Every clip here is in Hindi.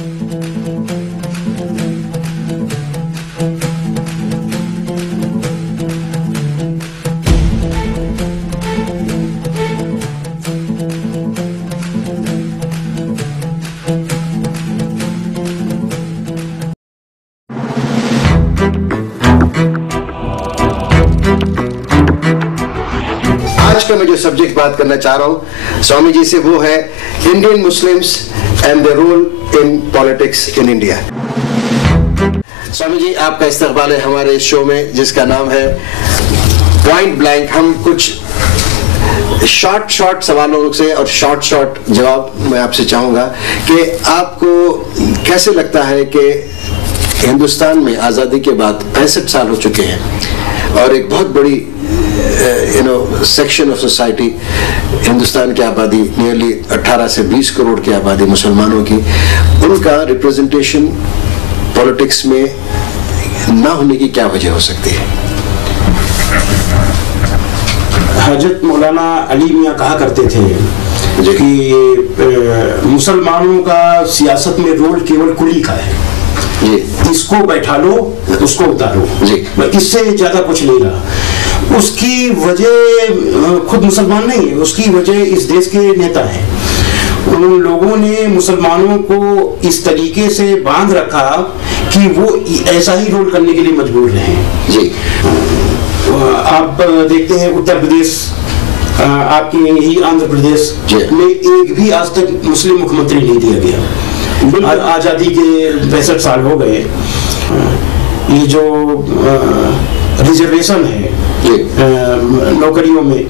आज का मैं जो सब्जेक्ट बात करना चाह रहा हूं स्वामी जी से, वो है Indian Muslims and the role in politics in India. स्वामी जी, आपका इस्तकबाल है हमारे इस शो में, जिसका नाम है पॉइंट ब्लैंक। हम कुछ शॉर्ट सवालों से और शॉर्ट जवाब मैं आपसे चाहूंगा कि आपको कैसे लगता है कि हिंदुस्तान में आज़ादी के बाद 65 साल हो चुके हैं और एक बहुत बड़ी सेक्शन ऑफ सोसाइटी, हिंदुस्तान की आबादी नियरली 18 से 20 करोड़ की आबादी मुसलमानों की, उनका रिप्रेजेंटेशन पॉलिटिक्स में ना होने की क्या वजह हो सकती है? हजरत मौलाना अली मियाँ कहा करते थे कि मुसलमानों का सियासत में रोल केवल कुली का है, इसको बैठा लो उसको उतारो, इससे ज्यादा कुछ नहीं रहा। उसकी वजह खुद मुसलमान नहीं है, उसकी वजह इस देश के नेता हैं। उन लोगों ने मुसलमानों को इस तरीके से बांध रखा कि वो ऐसा ही रोल करने के लिए मजबूर रहे। जी, आप देखते हैं उत्तर प्रदेश, आपके ही आंध्र प्रदेश में एक भी आज तक मुस्लिम मुख्यमंत्री नहीं दिया गया। आजादी के 65 साल हो गए। ये जो रिजर्वेशन है नौकरियों में,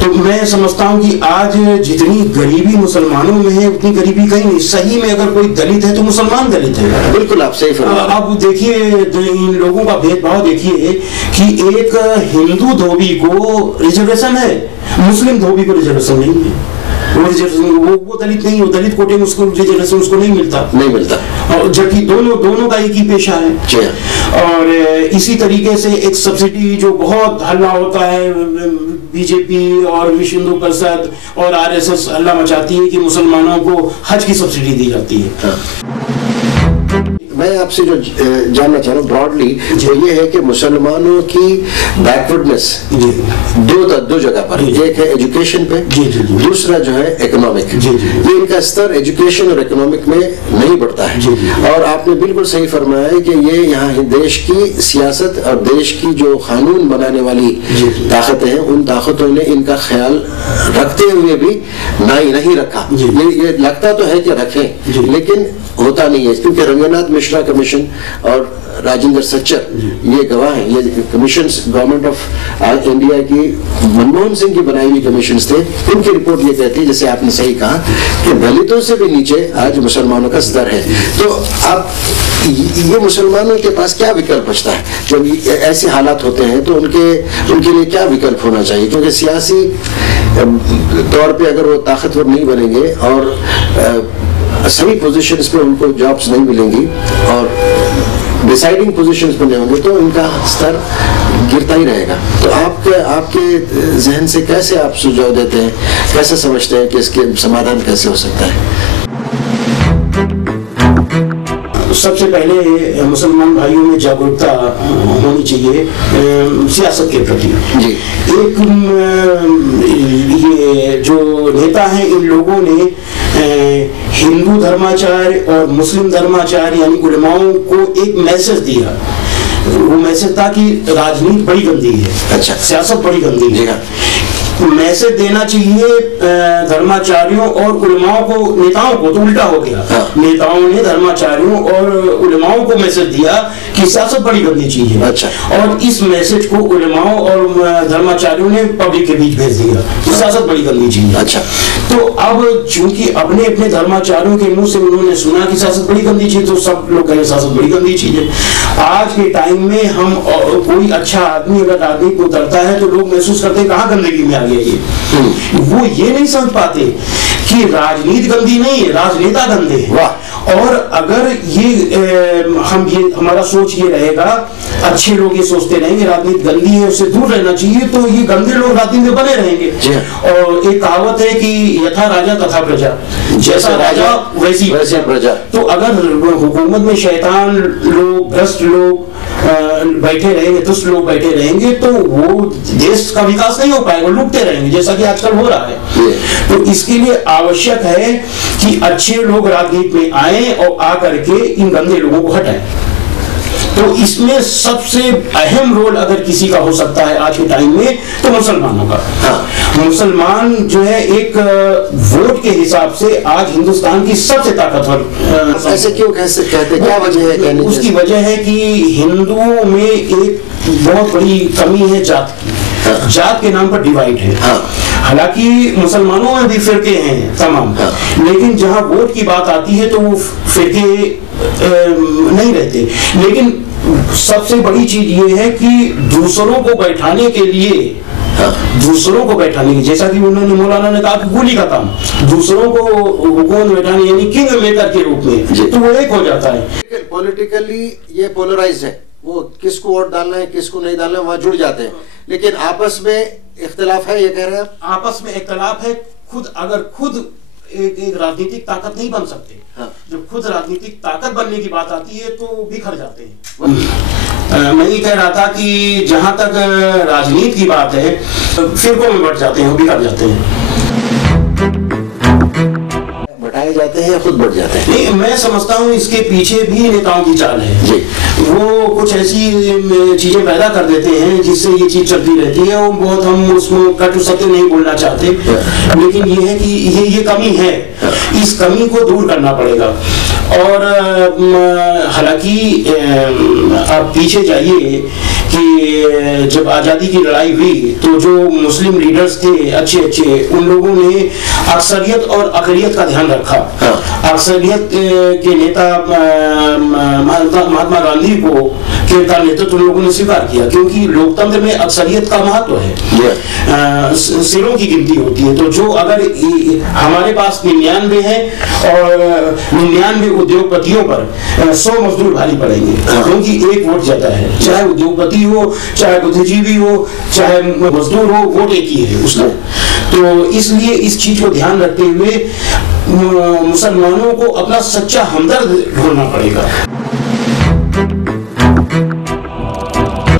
तो मैं समझता हूँ कि आज जितनी गरीबी मुसलमानों में है उतनी गरीबी कहीं नहीं। सही में अगर कोई दलित है तो मुसलमान दलित है। बिल्कुल, आप सही फरमा। अब देखिए इन लोगों का भेदभाव देखिए कि एक हिंदू धोबी को रिजर्वेशन है, मुस्लिम धोबी को रिजर्वेशन नहीं है। वो दलित नहीं, वो दलित कोटे में उसको रिजर्वेशन उसको नहीं मिलता, और जबकि दोनों का एक ही पेशा है। और इसी तरीके से एक सब्सिडी जो बहुत हल्ला होता है, बीजेपी और विश्व हिंदू परिषद और आरएसएस हल्ला मचाती है कि मुसलमानों को हज की सब्सिडी दी जाती है। मैं आपसे जो जानना चाह रहा हूँ ब्रॉडली, जो ये है कि मुसलमानों की बैकवर्डनेस दो जगह पर, एक है एजुकेशन पे, दूसरा जो है इकोनॉमिक। ये इनका स्तर एजुकेशन और इकोनॉमिक में नहीं बढ़ता है। और आपने बिल्कुल सही फरमाया है कि ये यहाँ देश की सियासत और देश की जो कानून बनाने वाली ताकतें हैं, उन ताकतों ने इनका ख्याल रखते हुए भी नहीं रखा। ये लगता तो है कि रखें, लेकिन होता नहीं है, क्योंकि रंगनाथ मिश्रा कमीशन और राजेंद्र सच्चर ये गवाह हैं। ये कमीशंस गवर्नमेंट ऑफ इंडिया की मनमोहन सिंह की बनाई हुई कमीशंस थे। उनकी रिपोर्ट ये कहती है, जैसे आपने सही कहा, कि दलितों से भी नीचे आज मुसलमानों का स्तर है। तो आप ये मुसलमानों के पास क्या विकल्प बचता है जब ऐसे हालात होते हैं? तो उनके लिए क्या विकल्प होना चाहिए? क्योंकि सियासी तौर पे अगर वो ताकतवर नहीं बनेंगे और सभी पोजीशंस पे उनको जॉब्स नहीं मिलेंगी और डिसाइडिंग पोजीशंस पे नहीं होंगे, तो इनका स्तर गिरता ही रहेगा। तो आपके जहन से कैसे आप सुझाव देते हैं, कैसे समझते हैं कि इसके समाधान कैसे हो सकता है? सबसे पहले मुसलमान भाइयों में जागरूकता होनी चाहिए सियासत के प्रति। एक ये जो नेता हैं, इन लोगों ने हिंदू धर्माचार्य और मुस्लिम धर्माचार्य यानी उलमाओं को एक मैसेज दिया। वो मैसेज था कि राजनीति बड़ी गंदी है, अच्छा, सियासत बड़ी गंदी है। मैसेज देना चाहिए धर्माचार्यों और उलमाओं को, नेताओं को तो उल्टा हो गया। नेताओं ने धर्माचार्यों और उलमाओं को मैसेज दिया कि सियासत बड़ी गंदी चीज है। अच्छा। और इस मैसेज को उलमाओं और धर्माचार्यों ने पब्लिक के बीच भेज दिया कि सियासत बड़ी गंदी चीज है। अच्छा। तो अब चूंकि अपने अपने धर्माचार्यों के मुंह से उन्होंने सुना कि सियासत बड़ी गंदी चीज, तो सब लोग कहें सियासत बड़ी गंदी चीज है। आज के टाइम में हम कोई अच्छा आदमी अगर राजनीति को उतरता है तो लोग महसूस करते हैं कहाँ गंदगी में आ गया ये। वो ये नहीं समझ पाते कि राजनीति गंदी नहीं है, राजनेता गंदे हैं। और अगर ये हमारा सोच ये रहेगा, अच्छे लोग ये सोचते रहेंगे राजनीति गंदी है उससे दूर रहना चाहिए, तो ये गंदे लोग राजनीति में बने रहेंगे। और एक कहावत है कि यथा राजा तथा प्रजा, जैसा राजा वैसी प्रजा। तो अगर हुकूमत में शैतान लोग, भ्रष्ट लोग बैठे रहेंगे, दुष्ट लोग बैठे रहेंगे, तो वो देश का विकास नहीं हो पाएगा, लूटते रहेंगे जैसा कि आजकल हो रहा है। तो इसके लिए आवश्यक है कि अच्छे लोग राजनीति में आए और आकर के इन गंदे लोगों को हटाएं। तो इसमें सबसे अहम रोल अगर किसी का हो सकता है आज के टाइम में, तो मुसलमानों का। मुसलमान जो है एक वोट के हिसाब से आज हिंदुस्तान की सबसे ताकतवर। ऐसे क्यों कैसे कहते, क्या वजह है कहने? उसकी वजह है कि हिंदुओं में एक बहुत बड़ी कमी है जात की। जात के नाम पर डिवाइड है। हालांकि मुसलमानों में भी फिरके हैं तमाम, लेकिन जहां वोट की बात आती है तो वो फिरके नहीं रहते। लेकिन सबसे बड़ी चीज ये है कि दूसरों को बैठाने के लिए, जैसा कि उन्होंने मौलाना ने कहा कि गोली का काम, दूसरों को हुकूमत बैठाने यानी किंग मेकर के रूप में, तो वो एक हो जाता है। पॉलिटिकली ये पोलराइज है, वो किसको वोट डालना है किसको नहीं डालना है वहां जुड़ जाते हैं, लेकिन आपस में इख्तिलाफ है, ये कह रहे हैं आपस में इख्तिलाफ है। खुद एक राजनीतिक ताकत नहीं बन सकते। जब खुद राजनीतिक ताकत बनने की बात आती है तो बिखर जाते हैं। मैं ये कह रहा था कि जहां तक राजनीति की बात है, फिरकों में बढ़ जाते हैं, बिखर जाते हैं, बढ़ाए जाते हैं या खुद बढ़ जाते हैं। नहीं, मैं समझता हूँ इसके पीछे भी नेताओं की चाल है। वो कुछ ऐसी चीजें पैदा कर देते हैं जिससे ये चीज चलती रहती है। वो बहुत, हम उसमें कटु सत्य नहीं बोलना चाहते, लेकिन ये है कि ये कमी है, इस कमी को दूर करना पड़ेगा। और हालांकि आप पीछे जाइए कि जब आजादी की लड़ाई हुई तो जो मुस्लिम लीडर्स थे अच्छे, उन लोगों ने अक्सरियत और अकलियत का ध्यान रखा। अक्सरियत के नेता महात्मा गांधी का नेतृत्व उन लोगों ने स्वीकार किया, क्योंकि लोकतंत्र में अक्सरियत का महत्व है। सिरों की गिनती होती है। तो जो अगर हमारे पास 99 है और 99 उद्योगपतियों पर 100 मजदूर भारी पड़ेंगे, क्योंकि एक वोट ज्यादा है। चाहे उद्योगपति हो, चाहे बुद्धिजीवी हो, चाहे मजदूर हो, वोट एक ही है उसमें। तो इसलिए इस चीज को ध्यान रखते हुए मुसलमानों को अपना सच्चा हमदर्द ढूंढना पड़ेगा।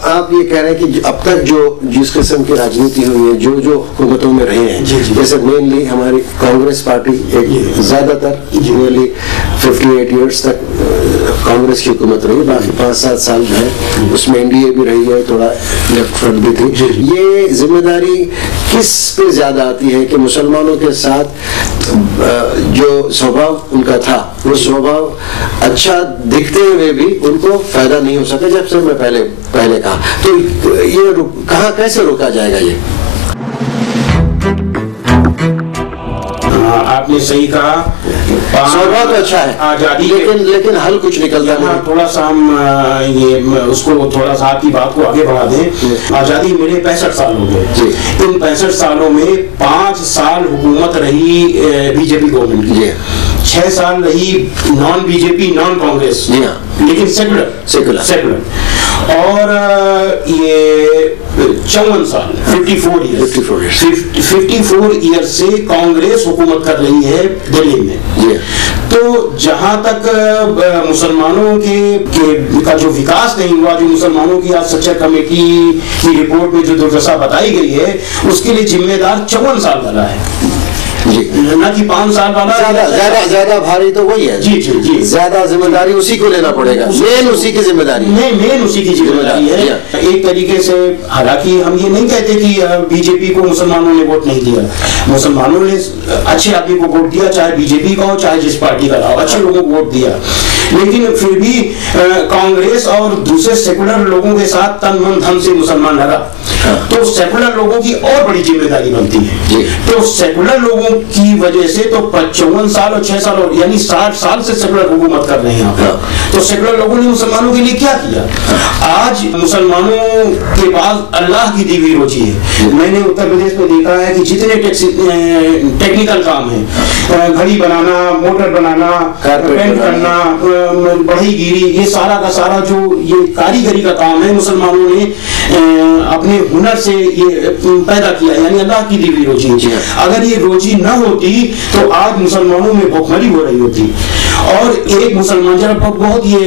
आप ये कह रहे हैं कि अब तक जिस किस्म की राजनीति हुई है, जो हुकूमतों में रहे हैं, जैसे मेनली हमारी कांग्रेस पार्टी ज्यादातर 58 ईयर्स तक कांग्रेस की हुकूमत रही, बाकी 5-7 साल जो है उसमें एनडीए भी रही है, थोड़ा लेफ्ट फ्रंट भी थी। ये जिम्मेदारी किस पे ज्यादा आती है कि मुसलमानों के साथ जो स्वभाव उनका था, वो स्वभाव अच्छा दिखते हुए भी उनको फायदा नहीं हो सका, जब से मैं पहले कहा। तो ये कहाँ कैसे रोका जाएगा? ये आपने सही कहा, स्वभाव तो अच्छा है आजादी, लेकिन हल कुछ निकलता नहीं। थोड़ा सा हम ये उसको थोड़ा सा आपकी बात को आगे बढ़ा दें। आजादी मिले 65 साल हो गए। इन 65 सालों में 5 साल हुकूमत रही बीजेपी गवर्नमेंट की, 6 साल रही नॉन बीजेपी नॉन कांग्रेस, लेकिन सेकुलर। और ये 54 साल 54 ईयर से कांग्रेस हुकूमत कर रही है दिल्ली में। तो जहां तक मुसलमानों का जो विकास नहीं हुआ, जो मुसलमानों की आज सच्चा कमेटी की रिपोर्ट में जो दुर्दशा बताई गई है, उसके लिए जिम्मेदार 54 साल वाला है, ना कि 5 साल वाला। ज्यादा भारी तो वही है। जी, ज्यादा जिम्मेदारी उसी को लेना पड़ेगा। मेन उसी की जिम्मेदारी है। एक तरीके से, हालांकि हम ये नहीं कहते कि बीजेपी को मुसलमानों ने वोट नहीं दिया। मुसलमानों ने अच्छे आदमी को वोट दिया, चाहे बीजेपी का हो चाहे जिस पार्टी का हो, अच्छे लोगों को वोट दिया। लेकिन फिर भी कांग्रेस और दूसरे सेकुलर लोगों के साथ तन मन धन से मुसलमान लगा, तो सेकुलर लोगों की और बड़ी जिम्मेदारी बनती है। तो सेकुलर लोगों की वजह से तो 55 साल और 6 साल और यानी 60 साल से सेकुलर हुकूमत कर रहे हैं यहाँ पर। तो सेकुलर लोगों ने मुसलमानों के लिए क्या किया? आज मुसलमानों के पास अल्लाह की दी हुई रोजी है। मैंने उत्तर प्रदेश में देखा है कि जितने टेक्निकल काम है, घड़ी बनाना, मोटर बनाना, पेंट करना, बढ़ईगिरी, ये सारा का सारा जो ये कारीगरी का काम है मुसलमानों ने अपने हुनर से ये पैदा किया, यानी अल्लाह की दी हुई रोजी। अगर ये रोजी न होती तो आज मुसलमानों में भूखमरी हो रही होती। और एक मुसलमान, जरा बहुत ये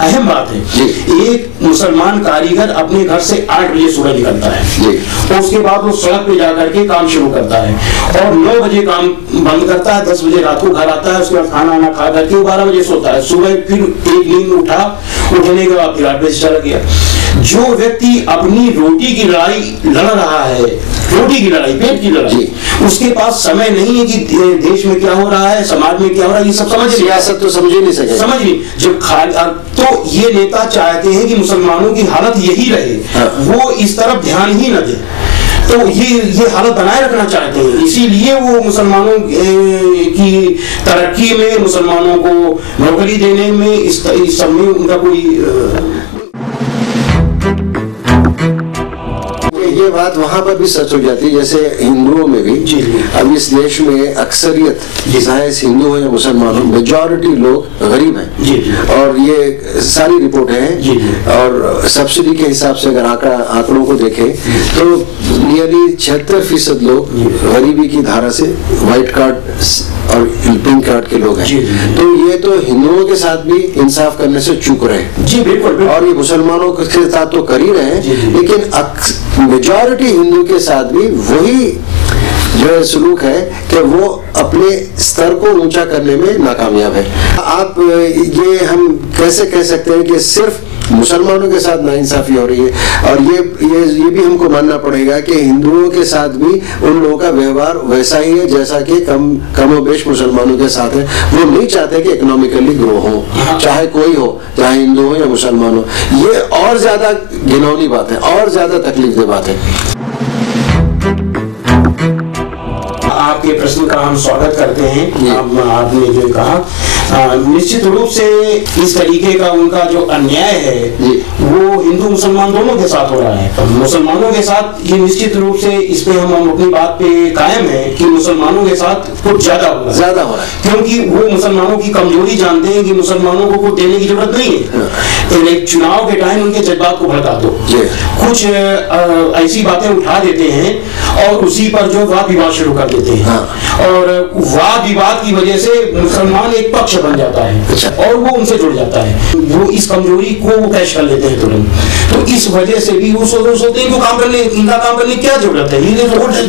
अहम बात है, एक मुसलमान कारीगर अपने घर से 8 बजे सुबह निकलता है, तो उसके बाद वो सड़क पे जाकर के काम शुरू करता है और 9 बजे काम बंद करता है, 10 बजे रात को घर आता है, उसके बाद खाना वाना खा करके 12 बजे सोता है। सुबह फिर एक नींद उठा, उठने के बाद 8 बजे चला गया। जो व्यक्ति अपनी रोटी की लड़ाई लड़ रहा है, रोटी की लड़ाई, पेट की लड़ाई, उसके पास समय नहीं है कि देश में क्या हो रहा है, समाज में क्या हो रहा है, ये सब समझ, सियासत तो समझ ही नहीं सके, समझ नहीं। जब तो ये नेता चाहते हैं कि मुसलमानों की हालत यही रहे, वो इस तरफ ध्यान ही न दे, तो ये हालत बनाए रखना चाहते हैं। इसीलिए वो मुसलमानों की तरक्की में, मुसलमानों को नौकरी देने में, इस सब में उनका कोई ये बात वहाँ पर भी सच हो जाती है। जैसे हिंदुओं में भी अब इस देश में अक्सरियत, चाहे हिंदू हो या मुसलमान हो, मेजॉरिटी लोग गरीब हैं और ये सारी रिपोर्टें हैं। और सब्सिडी के हिसाब से अगर आंकड़ों को देखें तो नियरली 76% लोग गरीबी की धारा से व्हाइट कार्ड और पिंक कार्ड के लोग हैं। तो ये तो हिंदुओं के साथ भी इंसाफ करने से चूक रहे हैं। जी बिल्कुल। और ये मुसलमानों के साथ तो कर ही रहे हैं, लेकिन मेजॉरिटी हिंदू के साथ भी वही जो है सलूक है कि वो अपने स्तर को ऊंचा करने में नाकामयाब है। आप ये हम कैसे कह सकते हैं कि सिर्फ मुसलमानों के साथ नाइंसाफी हो रही है? और ये भी हमको मानना पड़ेगा कि हिंदुओं के साथ भी उन लोगों का व्यवहार वैसा ही है जैसा कि कमोबेश मुसलमानों के साथ है। वो नहीं चाहते कि इकोनॉमिकली ग्रो हो, चाहे कोई हो, चाहे हिंदू हो या मुसलमान हो। ये और ज्यादा घिनौनी बात है, और ज्यादा तकलीफदेह बात है। आपके प्रश्न का हम स्वागत करते हैं। आपने जो कहा, निश्चित रूप से इस तरीके का उनका जो अन्याय है वो हिंदू मुसलमान दोनों के साथ हो रहा है। मुसलमानों के साथ ये निश्चित रूप से, इस पे हम अपनी बात पे कायम है कि मुसलमानों के साथ कुछ ज्यादा हो रहा है, क्योंकि वो मुसलमानों की कमजोरी जानते हैं कि मुसलमानों को कुछ देने की जरूरत नहीं है। एक चुनाव के टाइम उनके जज्बात को भड़का दो, कुछ ऐसी बातें उठा देते हैं और उसी पर जो वाद विवाद शुरू कर देते हैं। और वाद विवाद की वजह से मुसलमान एक पक्ष बन जाता है और वो उनसे जुड़ जाता है। वो इस कमजोरी को वो कैश कर लेते हैं तुरंत। तो इस वजह से भी वो सोचते हैं काम करने, इनका काम करने की क्या जरूरत है।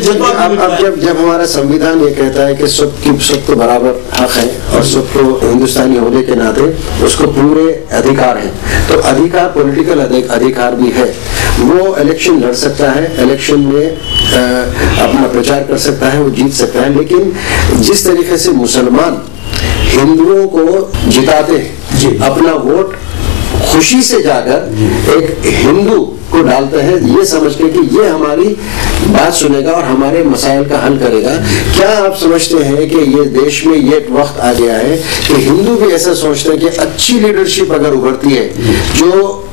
जब हमारा संविधान ये कहता है कि सबको बराबर हक है और सबको हिंदुस्तानी होने के नाते उसको पूरे अधिकार है, तो अधिकार, पॉलिटिकल अधिकार भी है। वो इलेक्शन लड़ सकता है, इलेक्शन में अपना प्रचार कर सकता है, वो जीत सकता है। लेकिन जिस तरीके से मुसलमान हिंदुओं को जिताते हैं, अपना वोट खुशी से जाकर एक हिंदू को डालते हैं, ये समझ के कि ये हमारी बात सुनेगा और हमारे मसाइल का हल करेगा। क्या आप समझते हैं कि ये देश में ये वक्त आ गया है कि हिंदू भी ऐसा सोचते हैं कि अच्छी लीडरशिप अगर उभरती है जो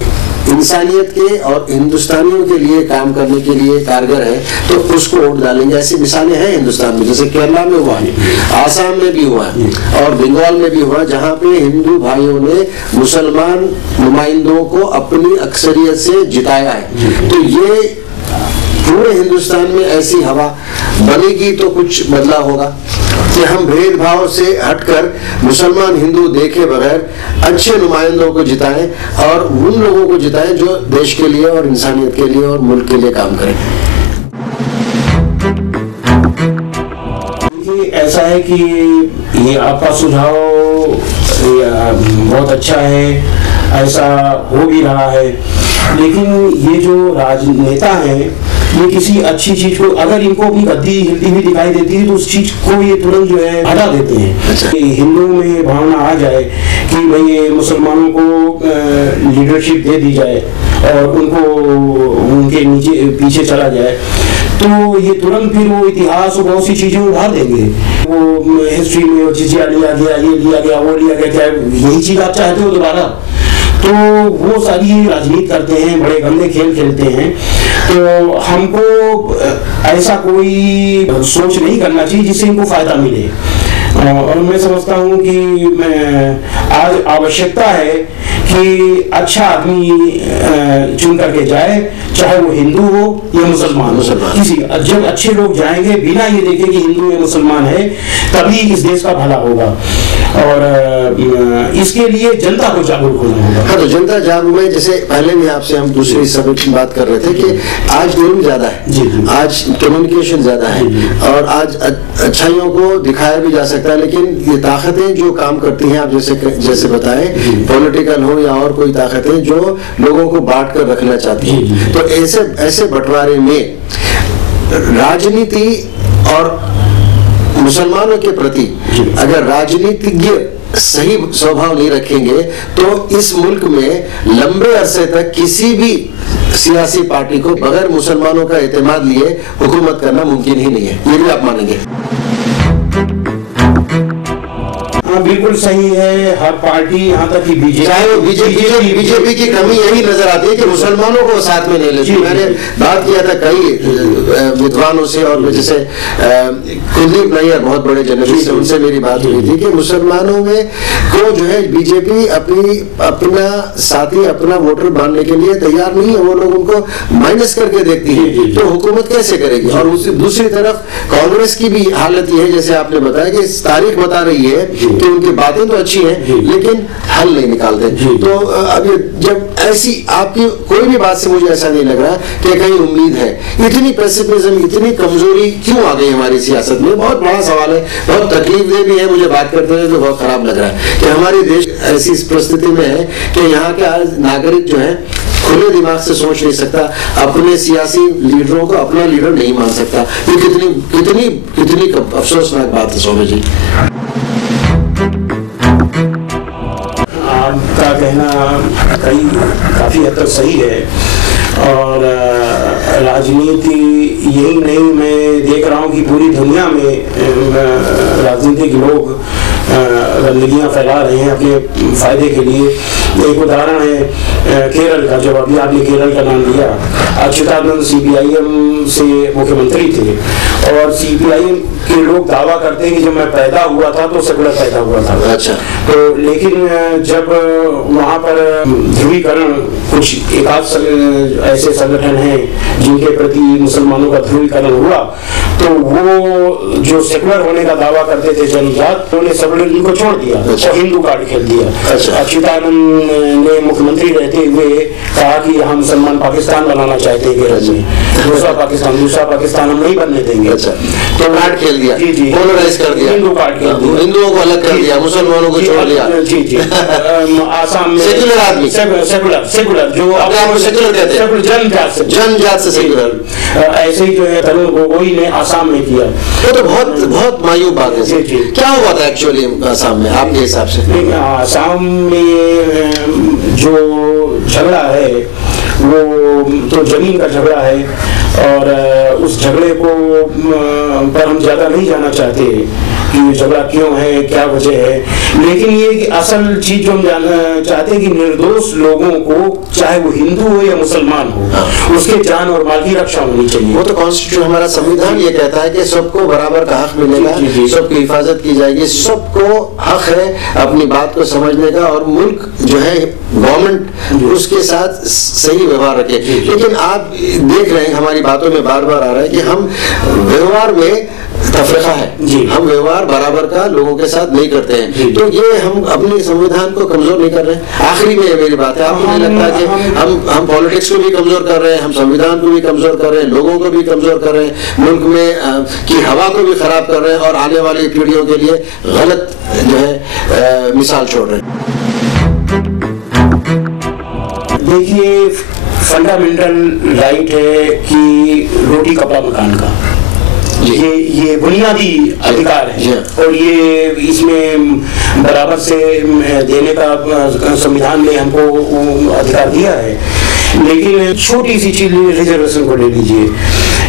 इंसानियत के और हिंदुस्तानियों के लिए काम करने के लिए कारगर है, तो उसको वोट डालेंगे। ऐसी मिसालें हैं हिंदुस्तान में, जैसे केरला में हुआ है, आसाम में भी हुआ है और बंगाल में भी हुआ, जहां पे हिंदू भाइयों ने मुसलमान नुमाइंदों को अपनी अक्सरियत से जिताया है। तो ये पूरे हिंदुस्तान में ऐसी हवा बनेगी तो कुछ बदलाव होगा कि हम भेदभाव से हटकर मुसलमान हिंदू देखे बगैर अच्छे नुमाइंदों को जिताएं और उन लोगों को जिताएं जो देश के लिए और इंसानियत के लिए और मुल्क के लिए काम करें। ऐसा है कि ये आपका सुझाव बहुत अच्छा है, ऐसा हो भी रहा है, लेकिन ये जो राजनेता हैं ये किसी अच्छी चीज को अगर इनको अपनी गद्दी हिलती हुई दिखाई देती है तो उस चीज को ये तुरंत जो है हटा देते हैं। कि हिंदुओं में भावना आ जाए कि भाई ये मुसलमानों को लीडरशिप दे दी जाए और उनको उनके नीचे पीछे चला जाए, तो ये तुरंत फिर वो इतिहास और बहुत सी चीजें उभार देंगे। वो हिस्ट्री में जिजिया लिया गया, ये लिया गया, वो लिया गया, क्या यही चीज आप चाहते हो दोबारा? तो वो सारी राजनीति करते हैं, बड़े गंदे खेल खेलते हैं। तो हमको ऐसा कोई सोच नहीं करना चाहिए जिससे इनको फायदा मिले। और मैं समझता हूँ कि आज आवश्यकता है कि अच्छा आदमी चुन करके जाए, चाहे वो हिंदू हो या मुसलमान। किसी जब अच्छे लोग जाएंगे बिना ये देखे कि हिंदू या मुसलमान है, तभी इस देश का भला होगा। और इसके लिए जनता को जागरूक होना होगा। हाँ, तो जनता जागरूक है। जैसे पहले भी आपसे हम दूसरी सब्जेक्ट की बात कर रहे थे कि आज जुर्म ज्यादा है, आज कम्युनिकेशन ज्यादा है और आज अच्छाइयों को दिखाया भी जा सकता है, लेकिन ये ताकतें जो काम करती हैं, आप जैसे बताएं, पॉलिटिकल हो या और कोई ताकतें जो लोगों को बांट कर रखना चाहती हैं, तो ऐसे बंटवारे में राजनीति और मुसलमानों के प्रति अगर राजनीतिज्ञ सही स्वभाव नहीं रखेंगे तो इस मुल्क में लंबे अरसे तक किसी भी सियासी पार्टी को बगैर मुसलमानों का एतमाद लिए हुकूमत करना मुमकिन ही नहीं है। ये भी आप मानेंगे? बिल्कुल सही है। हर पार्टी, यहाँ तक कि बीजेपी की कमी यही नजर आती है कि मुसलमानों को साथ में नहीं लेती। मैंने बात किया था कई विद्वानों से, और जैसे कुलदीप नैयर बहुत बड़े जर्नलिस्ट हैं, उनसे मेरी बात हुई थी कि मुसलमानों में को जो है बीजेपी अपना साथी, अपना वोटर मानने के लिए तैयार नहीं है। वो लोग उनको माइनस करके देखती है, तो हुकूमत कैसे करेगी? और दूसरी तरफ कांग्रेस की भी हालत ये है, जैसे आपने बताया कि तारीख बता रही है कि उनकी बातें तो अच्छी हैं लेकिन हल नहीं निकालते। तो अब जब ऐसी आपकी कोई भी बात से मुझे ऐसा नहीं लग रहा कि कहीं उम्मीद है। इतनी पेसिमिज्म, इतनी कमजोरी क्यों आ गई हमारी सियासत में? बहुत बड़ा सवाल है, बहुत तकलीफदेह भी है। मुझे बात करते हुए तो बहुत खराब लग रहा है कि हमारे देश ऐसी परिस्थिति में है कि यहाँ के नागरिक जो है खुले दिमाग से सोच नहीं सकता, अपने सियासी लीडरों को अपना लीडर नहीं मान सकता। ये कितनी अफसोसनाक बात है सौम्य जी। आपका कहना काफी हद तक सही है। और राजनीति यही नहीं, मैं देख रहा हूँ कि पूरी दुनिया में राजनीतिक लोग गंदगियाँ फैला रहे हैं अपने फायदे के लिए। एक उदाहरण है केरल का, जब अभी आपने केरल का नाम लिया, अच्युतानंद सीपीआईएम से मुख्यमंत्री थे और सीपीआईएम के लोग दावा करते हैं कि जब मैं पैदा हुआ था तो सेकुलर पैदा हुआ था। अच्छा। तो लेकिन जब वहाँ पर ध्रुवीकरण, कुछ एकाध ऐसे संगठन हैं जिनके प्रति मुसलमानों का ध्रुवीकरण हुआ, तो वो जो सेकुलर होने का दावा करते थे जन्मजात, उन्होंने सेकुलर को छोड़ दिया और हिंदू कार्ड खेल दिया। अच्युतानंद ने मुख्यमंत्री रहते हुए कहा कि हम मुसलमान पाकिस्तान बनाना चाहते हैं केरल में, दूसरा पाकिस्तान हम नहीं बनने देंगे। तो कार्ड खेल दिया, पोलराइज कर दिया, हिंदू कार्ड खेल दिया, हिंदुओं को अलग कर दिया, मुसलमानों को छोड़ दिया। जी आसाम में सेकुलर आदमी, सेकुलर जो सेकुलर कहते हैं, जनजात से सेकुलर। ऐसे ही जो है तरुण गोगोई ने आसाम में किया। वो तो बहुत मायूब बात है। क्या हुआ था एक्चुअली आसाम में आपके हिसाब से? आसाम में जो झगड़ा है वो तो जमीन का झगड़ा है और उस झगड़े को पर हम ज्यादा नहीं जाना चाहते कि झगड़ा क्यों है, क्या वजह है। लेकिन ये कि असल चीज जो हम जानना चाहते हैं कि निर्दोष लोगों को, चाहे वो हिंदू हो या मुसलमान हो, उसके जान और माल की रक्षा होनी चाहिए। वो तो कॉन्स्टिट्यूशन, हमारा संविधान ये कहता है कि सबको बराबर का हक मिलेगा, सबकी हिफाजत की जाएगी, सबको हक है अपनी बात को समझने का और मुल्क जो है गवर्नमेंट उसके साथ सही व्यवहार रखे। लेकिन आप देख रहे हैं हमारी बातों में बार बार आ रहा है कि हम व्यवहार में तफरीका है, हम व्यवहार बराबर का लोगों के साथ नहीं करते हैं। तो ये हम अपने संविधान को कमजोर नहीं कर रहे हैं? आखिरी में मेरी बात है, आपको नहीं लगता कि हम पॉलिटिक्स को भी कमजोर कर रहे हैं, हम संविधान को भी कमजोर कर रहे हैं, लोगों को भी कमजोर कर रहे हैं, मुल्क में की हवा को भी खराब कर रहे हैं और आने वाली पीढ़ियों के लिए गलत जो है मिसाल छोड़ रहे हैं? देखिए, फंडामेंटल राइट है कि रोटी कपड़ा मकान का, ये बुनियादी अधिकार है और ये इसमें बराबर से देने का संविधान ने हमको अधिकार दिया है। लेकिन छोटी सी चीज रिजर्वेशन को ले लीजिए,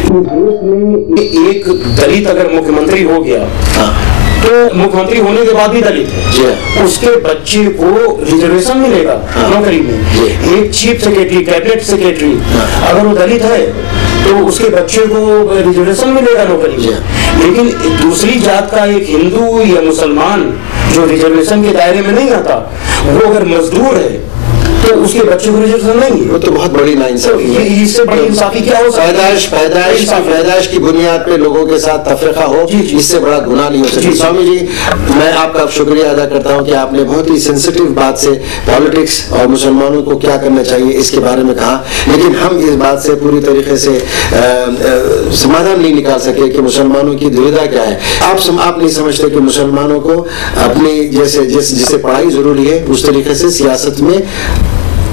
देश में एक दलित अगर मुख्यमंत्री हो गया तो मुख्यमंत्री होने के बाद भी दलित है, उसके बच्चे को रिजर्वेशन मिलेगा नौकरी में। एक चीफ सेक्रेटरी, कैबिनेट सेक्रेटरी अगर वो दलित है तो उसके बच्चे को रिजर्वेशन मिलेगा नौकरी में। लेकिन दूसरी जात का एक हिंदू या मुसलमान जो रिजर्वेशन के दायरे में नहीं आता, वो अगर मजदूर है तो उसके बच्चों को रिजर्वेशन नहीं है। वो तो बहुत बड़ी नाइंसाफी है। इससे बड़ी इंसाफी क्या हो सकती है? पैदाइश की बुनियाद पे लोगों के साथ तफरीका हो, इससे बड़ा गुनाह नहीं हो सकता। स्वामी जी, मैं आपका शुक्रिया अदा करता हूं कि आपने बहुत ही सेंसिटिव बात से पॉलिटिक्स और मुसलमानों को क्या करना चाहिए इसके बारे में कहा, लेकिन हम इस बात से पूरी तरीके से समाधान नहीं निकाल सके कि मुसलमानों की दुविधा क्या है। आप नहीं समझते कि मुसलमानों को अपनी जिसे पढ़ाई जरूरी है उस तरीके से सियासत में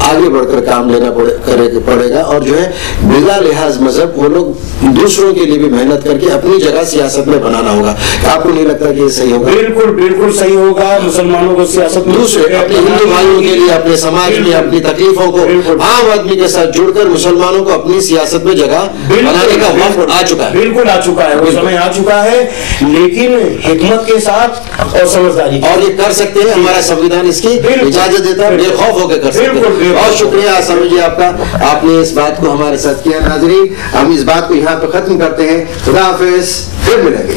आगे बढ़कर काम लेना पड़ेगा और जो है बिला लिहाज मजहब वो लोग दूसरों के लिए भी मेहनत करके अपनी जगह सियासत में बनाना होगा। आपको नहीं लगता कि ये सही होगा? बिल्कुल बिल्कुल सही होगा। मुसलमानों को सियासत में, दूसरे अपने हिंदू भाइयों के लिए, अपने समाज में अपनी तकलीफों को आम आदमी के साथ जुड़कर मुसलमानों को अपनी सियासत में जगह बनाने का वक्त आ चुका है। बिल्कुल आ चुका है, वो समय आ चुका है, लेकिन हिकमत के साथ और समझदारी, और ये कर सकते हैं। हमारा संविधान इसकी इजाजत देता है, बेखौफ होकर कर सकते हैं। बहुत शुक्रिया स्वामी जी आपका, आपने इस बात को हमारे साथ किया। नाज़रीन, हम इस बात को यहाँ पे खत्म करते हैं। खुदा हाफिज, फिर मिलेंगे।